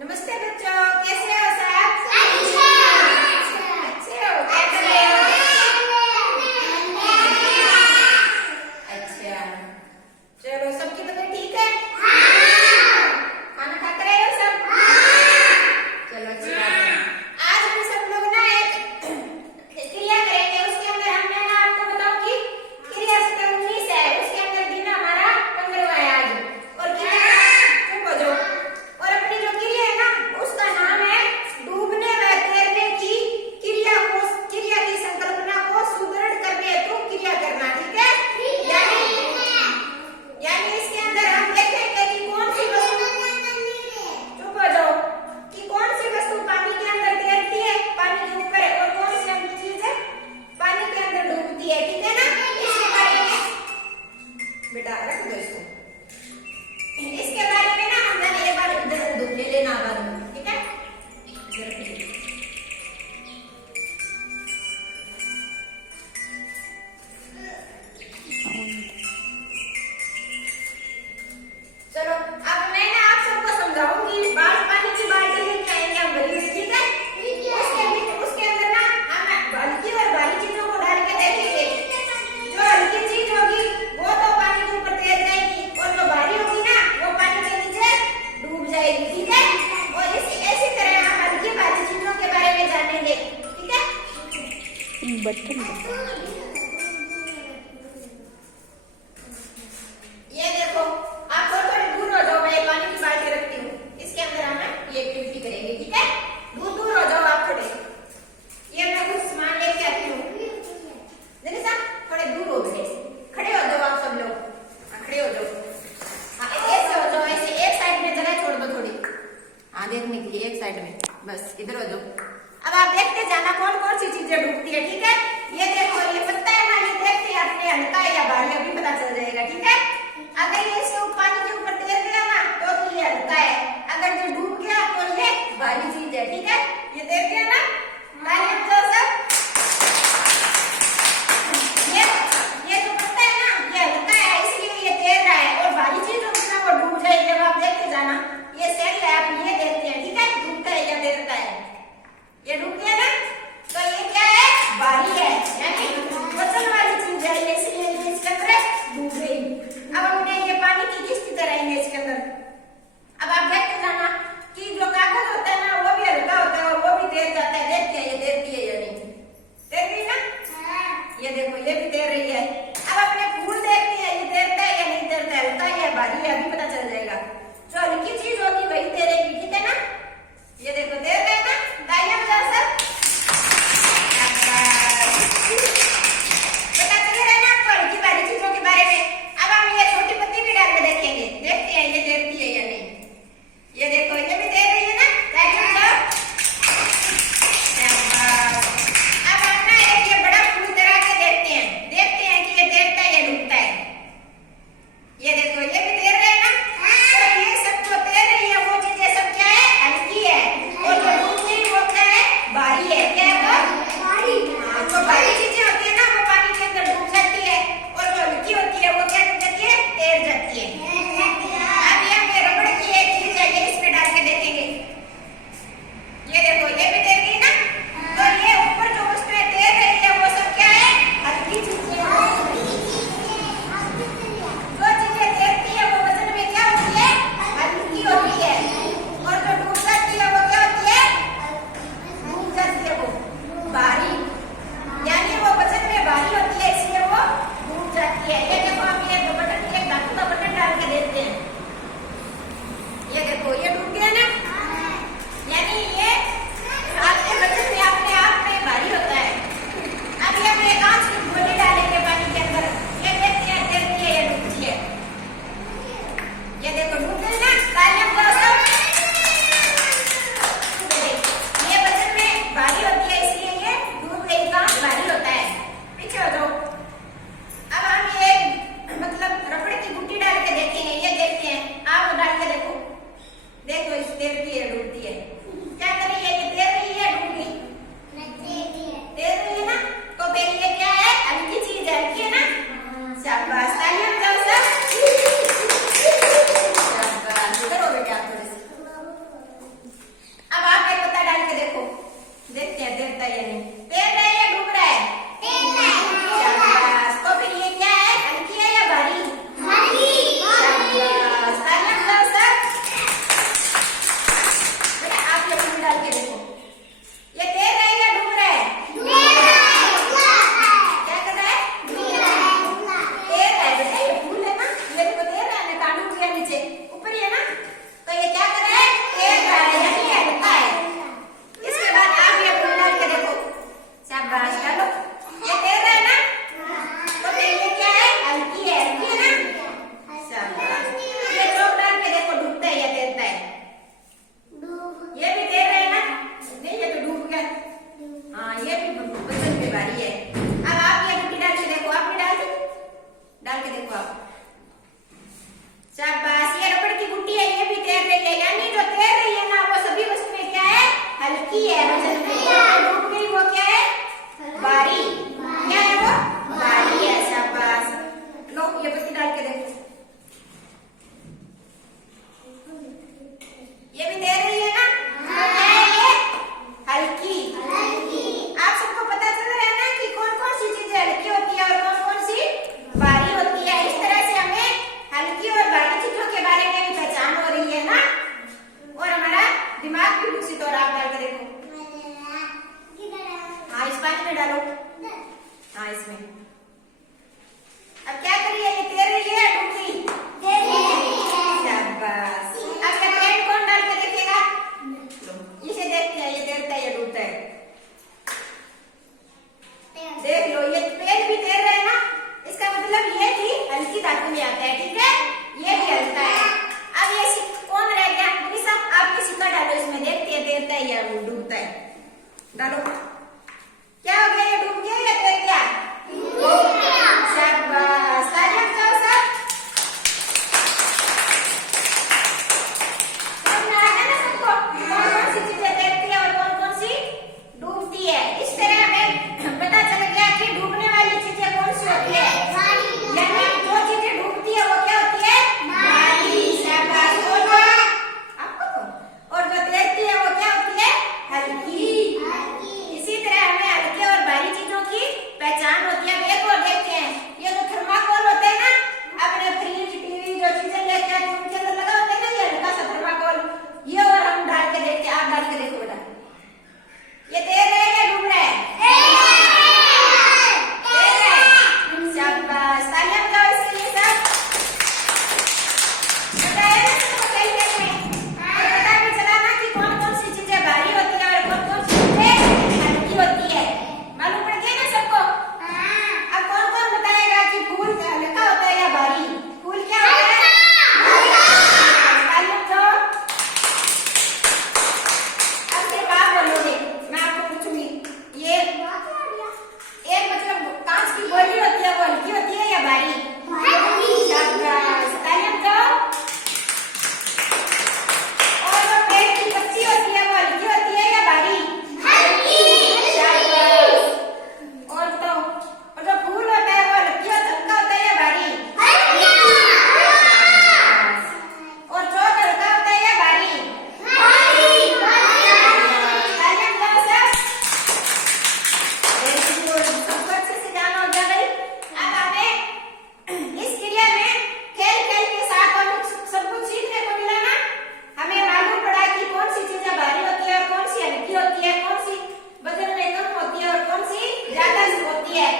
नमस्ते बच्चों, कैसे हो सब? अच्छे हो? क्या कर रहे हो? अच्छा, चलो सबकी तबीयत ठीक है? खाना खा कर रहे हो सब? चलो अच्छी बात है। आज हम सब लोग ना एक क्रिया करेंगे, उसके अंदर हमने ना आपको बताऊंगी क्रिया 19 है, उसके अंदर दिन हमारा 15वां है आज। और क्रिया चुप हो जाओ। और अपनी जो क्रिया है ना उसका नाम है डूबने व तैरने की क्रिया को, क्रिया की संकल्पना को सुदृढ़ करने हेतु क्रिया करना, ठीक है? यानी इसके अंदर हम देखेंगे कि कौन सी वस्तु, चुप हो जाओ, कि कौन सी वस्तु पानी के अंदर तैरती है, पानी के ऊपर है, और कौन सी चीज है पानी के अंदर डूबती है, ठीक है ना? इसके बारे में बेटा रख दो इसको। इसके बारे में ना हमने एक बार इधर डूब ले लेना बाद में, ठीक है? चलो अब मैं ना आप सबको समझाऊंगी। पानी की बाल्टी लेके आएंगे हम भरी हुई, ठीक है? उसके अंदर ना हम हल्की और भारी चीजों को डाल के देखेंगे। जो हल्की चीज होगी वो तो पानी के ऊपर तैर जाएगी, और जो भारी होगी ना वो पानी के नीचे डूब जाएगी, ठीक है? और ऐसी तरह हम हल्की भारी चीजों के बारे में जानेंगे, ठीक है? ये देखो, आप थोड़े दूर हो जाओ, मैं पानी की बाल्टी रखती हूँ, इसके अंदर हम ये एक्टिविटी करेंगे, ठीक है? दूर हो जाओ आप थोड़े। ये मैं कुछ सामान लेके आती हूँ। जनिसा थोड़े दूर हो गए, खड़े हो जाओ आप सब लोग। खड़े हो जाओ, ऐसे हो जाओ, ऐसे एक साइड में जगह छोड़ दो थोड़ी, हाँ देखने के लिए एक साइड में, बस इधर हो जाओ। अब आप देखते जाना कौन कौन सी चीजें डूबती है, ठीक है? ये देखो, ये पत्ता है ना, ये देखते अपने हल्का है या भारी अभी पता चल जाएगा, ठीक है? अगर ये इसके पानी के ऊपर तैर गया ना तो ये हल्का है, अगर जो डूब गया तो ये भारी चीज है, ठीक है? ये तैर गया ना, ताली बजाओ सब। ये जो पत्ता है ना ये हल्का है, इसलिए ये तैर रहा है, और भारी चीज होगी ना वो डूब जाएगी। जब आप देखते जाना, ये सेल है, आप ये देखते हैं, ठीक है? डूबता है या तैरता है? ये डूब गया ना, तो ये क्या है? भारी है, यानी वजन वाली चीज है, इसलिए ये इसके अंदर डूब गई। अब हमने ये पानी की किस्ती कराएंगे इसके अंदर। अब आप देखते जाना कि जो कागज होता है ना वो भी हल्का होता है और वो भी तैर जाता है। देखते हैं ये तैरती है या नहीं? तैर रही ना? ये देखो, ये भी तैर रही है। अब अपने फूल देखते हैं, ये तैरता है या नहीं तैरता है, हल्का है या भारी है, अभी पता चल जाएगा। जो हल्की चीज होगी वही तैरेगी, ठीक है ना? ये देखो तैर रहे ना, तालियां बजाओ सब। पता चल रहा है ना आपको हल्की भारी चीजों के बारे में? अब हम ये छोटी पत्ती भी डाल के देखेंगे, देखते हैं ये तैरती है या नहीं। ये देखो, ये भी तैर रही है ना, तालियां बजाओ। अब हम ना एक ये बड़ा फूल लगा के देखते हैं कि ये तैरता है या डूबता है। ये देखो, ये भी तैर रहे हैं ना, तो ये सब जो तैर रही है वो चीजें सब क्या है? हल्की है, और जो डूब रही वो क्या है? भारी है। क्या है वो? भारी। हाँ, जो भारी चीजें होती है ना वो पानी के अंदर डूब जाती है, और जो हल्की होती है वो क्या कर जाती है? तैर जाती है। अब ये रबड़ की एक चीज है, ये इसमें डाल के देखेंगे। ये देखो, ये भी तैर गई ना, तो ये ऊपर जो उसमें तैर रही है वो सब क्या है? हल्की चीजें हैं। जो चीजें तैरती है वो वजन में क्या होती है? हल्की होती है, और जो डूब जाती है वो क्या होती है? डूब जाती है वो भारी, यानी वो वजन में भारी होती है, इसलिए वो डूब जाती है। ये देखो, हम ये बटन, एक धातु का बटन डाल के देखते हैं। ये देखो, ये डूब गया ना, यानी ये आपके वजन में अपने आप में भारी होता है। अब ये हम एक कांच की गोली डालेंगे पानी के अंदर, ये देखते हैं तैरती है या डूबती है। ये देखो डूब गई ना, तालियां बजाओ सब। ये वजन में भारी होती है, इसलिए ये डूब गई, कांच भारी होता है। पीछे हो जाओ। अब हम ये मतलब रबड़ की गुट्टी डाल के देखेंगे, ये देखते हैं, आप डाल के देखो। देखो इस तैरती है डूबती है, क्या कर रही है? ये तैर रही है, डूब गई? तैर रही है ना, तो फिर ये क्या है? हल्की चीज है, हल्की है ना? शाबाश, तालियां बजाओ सब। शाबाश, इधर हो बेटा थोड़े से। तो और आप डाल के देखो। हाँ इस पानी में डालो। हाँ इसमें। अब क्या करिए, ये तैर रही है डूब गई? शाबाश। अब इसका पेट कौन डाल के देखेगा? इसे देखते हैं ये तैरता है या डूबता है। देख लो ये पेट भी तैर रहा है ना, इसका मतलब ये भी हल्की धातु में आता है, ठीक है? ये भी हल्का है। अब ये कौन रह गया? मनीषा आप ये सिक्का डालो इसमें, देखते हैं तैरता है या डूबता है। डालो। क्या हो गया, ये डूब गया या तैर गया? शाबाश, तालियां बजाओ सब। समझ आ गया ना सबको कौन कौन सी चीजें तैरती है और कौन कौन सी डूबती है? इस तरह हमें पता चल गया कि डूबने वाली चीजें कौन सी होती है। यानी जो चीजें डूबती है वो क्या होती है? भारी। शाबाश। और जो तैरती है वो क्या होती है? हल्की। इसी तरह हमें हल्के और भारी चीजों की पहचान होती है। अब एक और देखते हैं, ये जो थर्माकोल होते हैं ना, अपने फ्रिज टीवी जो चीजें लेके आते हैं उनके अंदर लगा होता है ना ये हल्का सा थर्माकोल, ये और हम डाल के देखते हैं। आप डाल के देखो बेटा, ये तैर रहा है या डूब रहा है? तैर रहा है। शाबाश, तालियां बजाओ इसके लिए सब। बताया ना सबको सही करने, और पता भी चला ना कि कौन कौन सी चीजें भारी होती है और कौन कौन सी चीजें हल्की होती है। मालूम पड़ गया ना सबको? अब कौन कौन बताएगा कि फूल हल्का होता है या भारी? फूल क्या होता है? तालियां बजाओ। अब सिर्फ आप बोलोगे, मैं आपको पूछूंगी, ये एक मतलब कांच की गोली होती है, वो हल्की होती है या भारी? शाबाश, तालियां बजाओ। और जो पेड़ की पत्ती होती है वो हल्की होती है या भारी? शाबाश। और बताओ, और जो फूल होता है वो हल्का होता है या भारी? शाबाश। और चौक हल्का होता है या भारी? तालियां बजाओ सब। वेरी गुड, सबको अच्छे से जाना हो गया भाई। अब हमें इस क्रिया में खेल खेल के साथ और सब कुछ सीखने को मिला ना। हमें मालूम पड़ा कि कौन सी चीजें भारी होती है और कौन सी हल्की होती है, कौन सी वजन में कम होती है और कौन सी ज्यादा होती है।